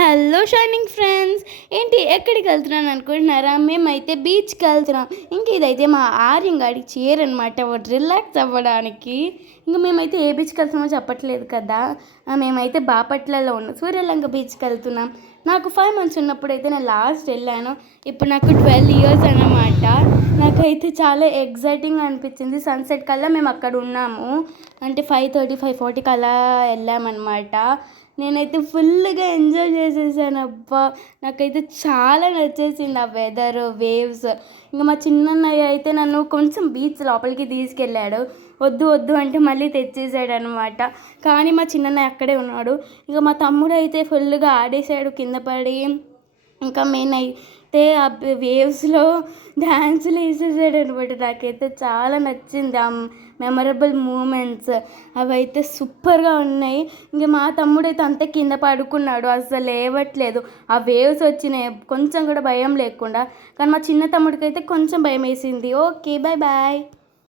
Hello shining friends, ఏంటి ఎక్కడికి వెళ్తున్నాను అనుకుంటున్నారా? మేమైతే బీచ్కి వెళ్తున్నాం. ఇంక ఇదైతే మా ఆర్యంగాడి చీర అనమాట, రిలాక్స్ అవ్వడానికి. ఇంకా మేమైతే ఏ బీచ్కి వెళ్తున్నామో చెప్పట్లేదు కదా. మేమైతే బాపట్లలో ఉన్న సూర్యలంక బీచ్కి వెళ్తున్నాం. నాకు 5 months ఉన్నప్పుడు అయితే నేను లాస్ట్ వెళ్ళాను. ఇప్పుడు నాకు 12 years అన్నమాట. నాకైతే చాలా ఎగ్జైటింగ్ అనిపించింది. సన్సెట్ కల్లా మేము అక్కడ ఉన్నాము, అంటే 5:30 5:40 కల్లా వెళ్ళామన్నమాట. నేనైతే ఫుల్గా ఎంజాయ్ చేసేసాను. అబ్బా, నాకైతే చాలా నచ్చేసింది ఆ వెదర్, వేవ్స్. ఇంకా మా చిన్నన్నయ్య అయితే నన్ను కొంచెం బీచ్ లోపలికి తీసుకెళ్ళాడు. వద్దు వద్దు అంటే మళ్ళీ తెచ్చేసాడు అనమాట. కానీ మా చిన్నన్నయ్య అక్కడే ఉన్నాడు. ఇంకా మా తమ్ముడు అయితే ఫుల్గా ఆడేసాడు కింద పడి. ఇంకా అయితే ఆ వేవ్స్లో డ్యాన్సులు వేసేసాడు అనమాట. నాకైతే చాలా నచ్చింది ఆ మెమరబుల్ మూమెంట్స్. అవైతే సూపర్గా ఉన్నాయి. ఇంక మా తమ్ముడైతే అంతే కింద పడుకున్నాడు, అసలు లేవట్లేదు. ఆ వేవ్స్ వచ్చినాయి, కొంచెం కూడా భయం లేకుండా. కానీ మా చిన్న తమ్ముడికి అయితే కొంచెం భయం వేసింది. Okay, bye bye.